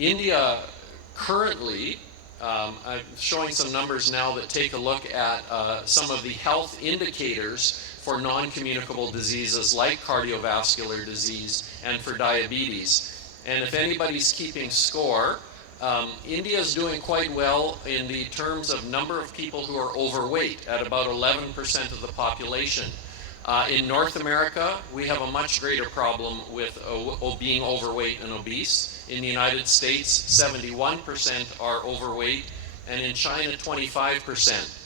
India currently, I'm showing some numbers now that take a look at some of the health indicators for non-communicable diseases like cardiovascular disease and for diabetes. And if anybody's keeping score, India is doing quite well in the terms of number of people who are overweight at about 11% of the population. In North America, we have a much greater problem with being overweight and obese. In the United States, 71% are overweight, and in China, 25%.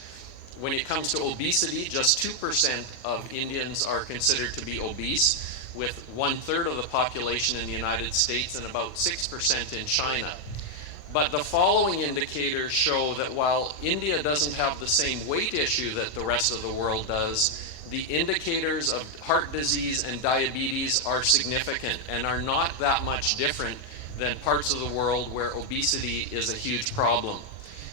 When it comes to obesity, just 2% of Indians are considered to be obese, with 1/3 of the population in the United States and about 6% in China. But the following indicators show that while India doesn't have the same weight issue that the rest of the world does, the indicators of heart disease and diabetes are significant and are not that much different than parts of the world where obesity is a huge problem.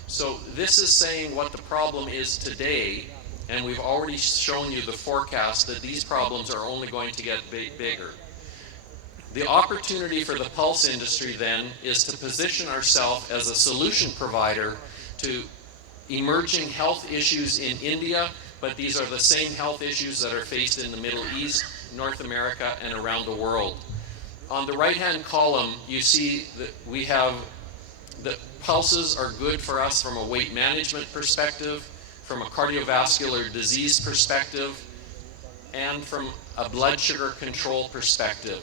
So this is saying what the problem is today, and we've already shown you the forecast that these problems are only going to get bigger. The opportunity for the pulse industry then is to position ourselves as a solution provider to emerging health issues in India, but these are the same health issues that are faced in the Middle East, North America, and around the world. On the right-hand column, you see that we have the pulses are good for us from a weight management perspective, from a cardiovascular disease perspective, and from a blood sugar control perspective.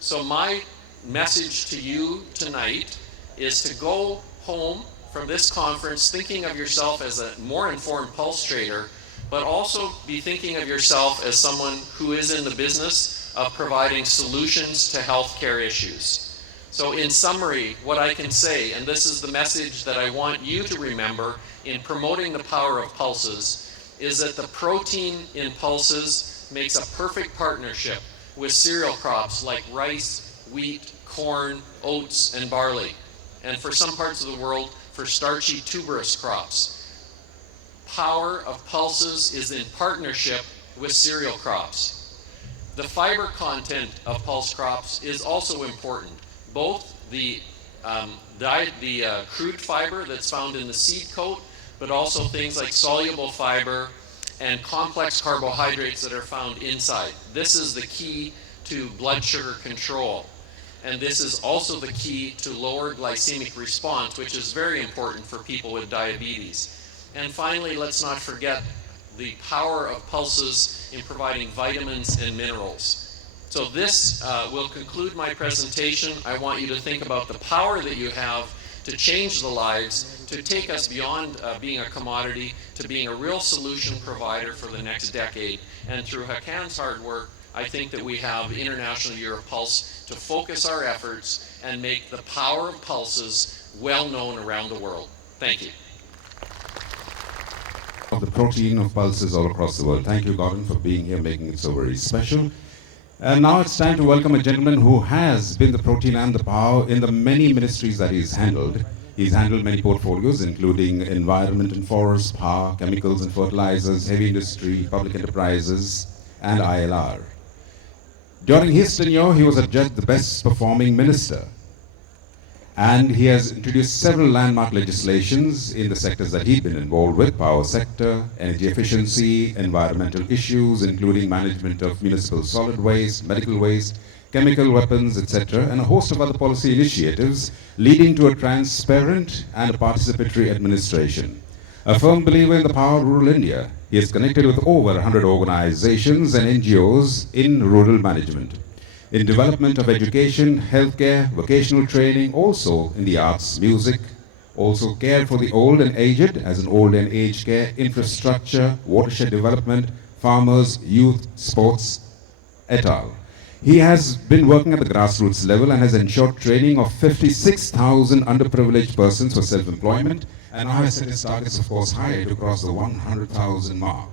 So my message to you tonight is to go home from this conference thinking of yourself as a more informed pulse trader, but also be thinking of yourself as someone who is in the business of providing solutions to healthcare issues. So in summary, what I can say, and this is the message that I want you to remember in promoting the power of pulses, is that the protein in pulses makes a perfect partnership with cereal crops like rice, wheat, corn, oats, and barley. And for some parts of the world, for starchy tuberous crops. Power of pulses is in partnership with cereal crops. The fiber content of pulse crops is also important. Both the crude fiber that's found in the seed coat, but also things like soluble fiber and complex carbohydrates that are found inside. This is the key to blood sugar control. And this is also the key to lower glycemic response, which is very important for people with diabetes. And finally, let's not forget the power of pulses in providing vitamins and minerals. So this will conclude my presentation. I want you to think about the power that you have to change the lives, to take us beyond being a commodity to being a real solution provider for the next decade. And through Hakan's hard work, I think that we have the International Year of Pulse to focus our efforts and make the power of pulses well known around the world. Thank you. Of the protein of pulses all across the world. Thank you, Gordon, for being here, making it so very special. And now it's time to welcome a gentleman who has been the protein and the power in the many ministries that he's handled. He's handled many portfolios, including environment and forest, power, chemicals and fertilizers, heavy industry, public enterprises, and ILR. During his tenure, he was adjudged the best performing minister. And he has introduced several landmark legislations in the sectors that he'd been involved with: power sector, energy efficiency, environmental issues, including management of municipal solid waste, medical waste, chemical weapons, etc., and a host of other policy initiatives leading to a transparent and a participatory administration. A firm believer in the power of rural India, he is connected with over 100 organizations and NGOs in rural management, in development of education, healthcare, vocational training, also in the arts, music, also care for the old and aged as an old and aged care, infrastructure, watershed development, farmers, youth, sports, et al. He has been working at the grassroots level and has ensured training of 56,000 underprivileged persons for self-employment, and now has set his targets, of course, high to cross the 100,000 mark.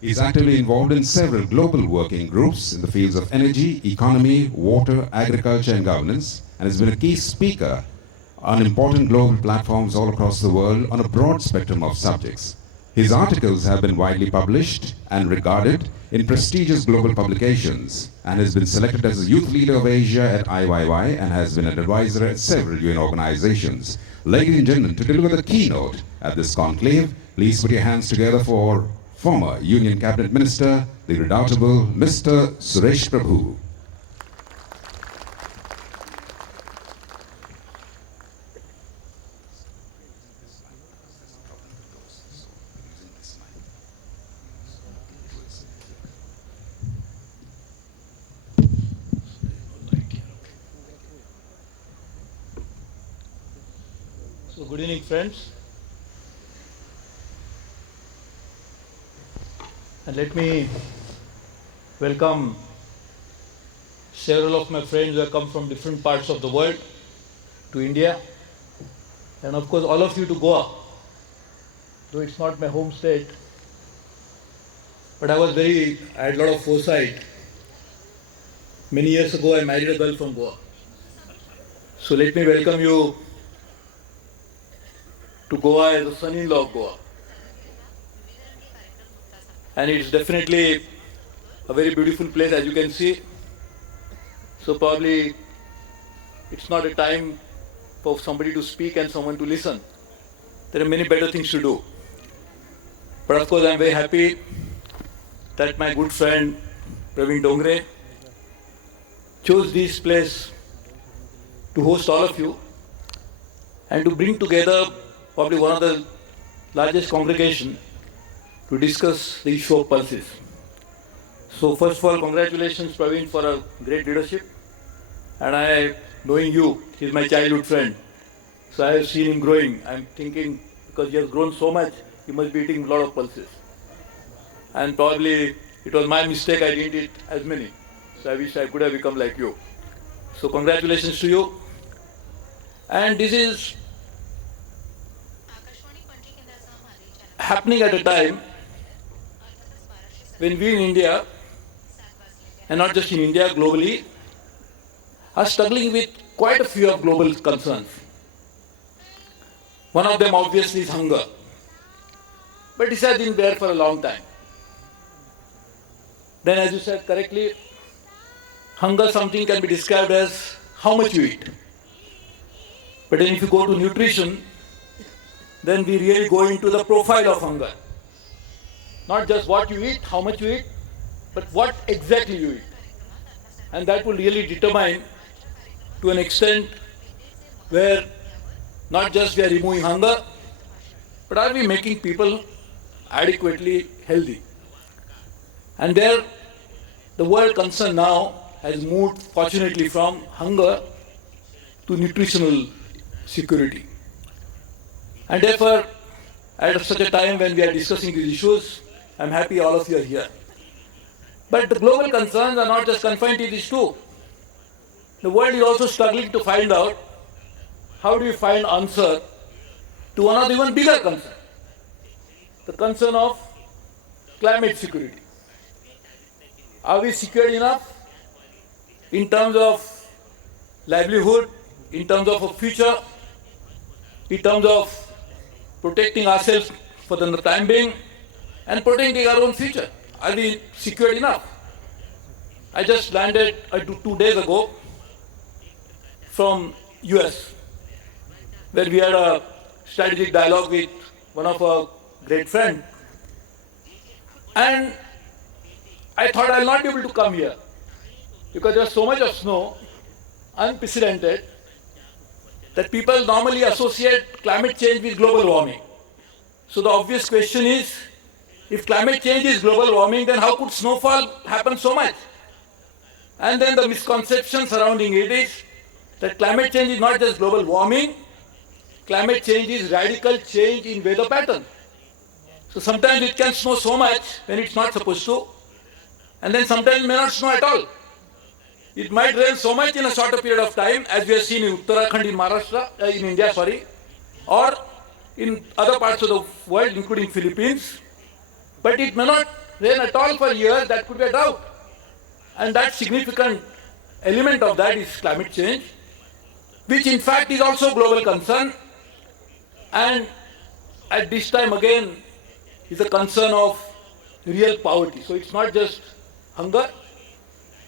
He is actively involved in several global working groups in the fields of energy, economy, water, agriculture, and governance, and has been a key speaker on important global platforms all across the world on a broad spectrum of subjects. His articles have been widely published and regarded in prestigious global publications, and has been selected as the Youth Leader of Asia at IYY and has been an advisor at several UN organizations. Ladies and gentlemen, to deliver the keynote at this conclave, please put your hands together for former Union Cabinet Minister, the redoubtable Mr. Suresh Prabhu. So good evening, friends. And let me welcome several of my friends who have come from different parts of the world to India, and of course all of you to Goa, though it's not my home state. But I had a lot of foresight. Many years ago I married a girl from Goa. So let me welcome you to Goa as a son-in-law of Goa. And it's definitely a very beautiful place, as you can see. So probably it's not a time for somebody to speak and someone to listen. There are many better things to do. But of course I'm very happy that my good friend Praveen Dongre chose this place to host all of you and to bring together probably one of the largest congregation to discuss the issue of pulses. So first of all, congratulations Praveen for a great leadership. And knowing you, he's my childhood friend. So I have seen him growing. I'm thinking, because he has grown so much, he must be eating a lot of pulses. And probably it was my mistake, I didn't eat as many. So I wish I could have become like you. So congratulations to you. And this is happening at a time when we in India, and not just in India, globally, are struggling with quite a few of global concerns. One of them obviously is hunger. But this has been there for a long time. Then as you said correctly, hunger something can be described as how much you eat. But then if you go to nutrition, then we really go into the profile of hunger. Not just what you eat, how much you eat, but what exactly you eat. And that will really determine to an extent where not just we are removing hunger, but are we making people adequately healthy. And there, the world concern now has moved fortunately from hunger to nutritional security. And therefore, at such a time when we are discussing these issues, I'm happy all of you are here. But the global concerns are not just confined to these two. The world is also struggling to find out how do you find answer to one of the even bigger concern, the concern of climate security. Are we secured enough in terms of livelihood, in terms of a future, in terms of protecting ourselves for the time being and protecting our own future? Are we secured enough? I just landed 2 days ago from US, where we had a strategic dialogue with one of our great friends. And I thought I'll not be able to come here because there's so much of snow, unprecedented, that people normally associate climate change with global warming. So the obvious question is, if climate change is global warming, then how could snowfall happen so much? And then the misconception surrounding it is that climate change is not just global warming, climate change is radical change in weather pattern. So sometimes it can snow so much when it's not supposed to, and then sometimes it may not snow at all. It might rain so much in a shorter period of time, as we have seen in Uttarakhand in Maharashtra, in India, or in other parts of the world, including Philippines. But it may not rain at all for years, that could be a drought. And that significant element of that is climate change, which in fact is also global concern. And at this time again, is a concern of real poverty. So it's not just hunger,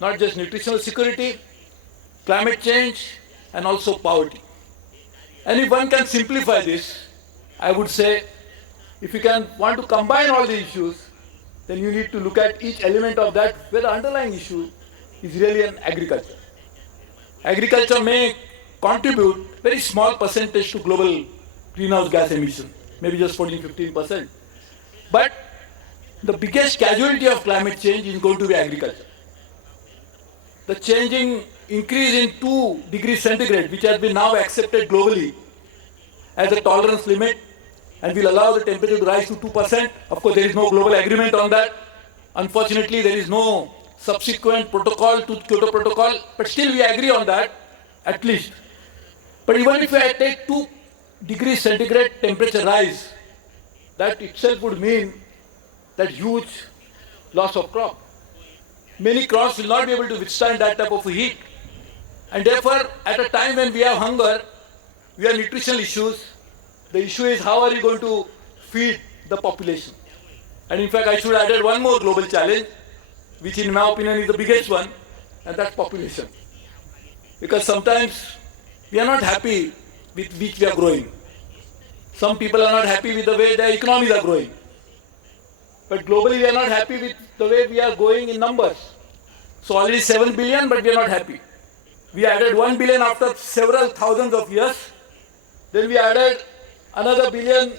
not just nutritional security, climate change, and also poverty. And if one can simplify this, I would say, if you can want to combine all the issues, then you need to look at each element of that where the underlying issue is really an agriculture. Agriculture may contribute very small percentage to global greenhouse gas emission, maybe just 14-15%. But the biggest casualty of climate change is going to be agriculture. The changing increase in 2 degrees centigrade, which has been now accepted globally as a tolerance limit, and will allow the temperature to rise to 2%. Of course, there is no global agreement on that. Unfortunately, there is no subsequent protocol to Kyoto Protocol, but still we agree on that, at least. But even if I take 2 degrees centigrade temperature rise, that itself would mean that huge loss of crop. Many crops will not be able to withstand that type of heat. And therefore, at a time when we have hunger, we have nutritional issues. The issue is how are you going to feed the population? And in fact, I should have added one more global challenge, which in my opinion is the biggest one, and that's population. Because sometimes we are not happy with which we are growing. Some people are not happy with the way their economies are growing. But globally we are not happy with the way we are going in numbers. So already 7 billion, but we are not happy. We added 1 billion after several thousands of years. Then we added another billion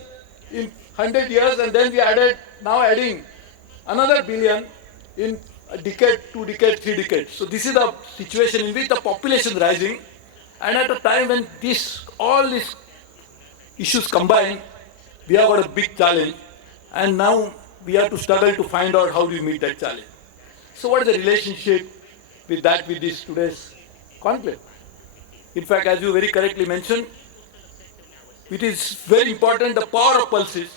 in 100 years, and then we added, now adding another billion in a decade, 2 decades, 3 decades. So this is the situation in which the population is rising, and at a time when all these issues combine, we have got a big challenge, and now we have to struggle to find out how we meet that challenge. So what is the relationship with that, with this today's conclave? In fact, as you very correctly mentioned, it is very important, the power of pulses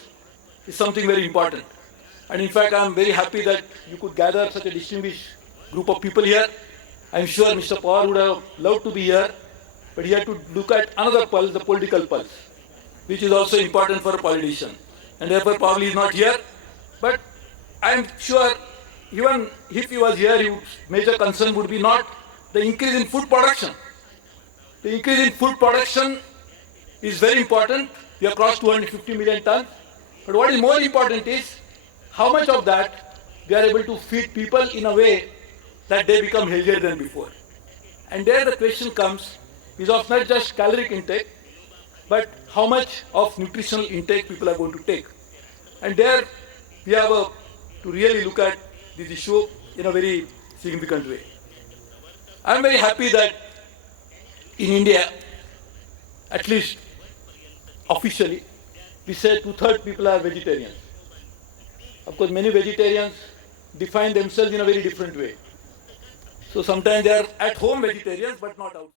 is something very important. And in fact, I am very happy that you could gather such a distinguished group of people here. I am sure Mr. Pawar would have loved to be here, but he had to look at another pulse, the political pulse, which is also important for a politician. And therefore probably he is not here. But I am sure even if he was here, his major concern would be not the increase in food production. The increase in food production is very important. We have crossed 250 million tons. But what is more important is how much of that we are able to feed people in a way that they become healthier than before. And there the question comes is of not just caloric intake, but how much of nutritional intake people are going to take. And there we have to really look at this issue in a very significant way. I am very happy that in India, at least officially, we say 2/3 people are vegetarians. Of course, many vegetarians define themselves in a very different way. So sometimes they are at home vegetarians, but not out.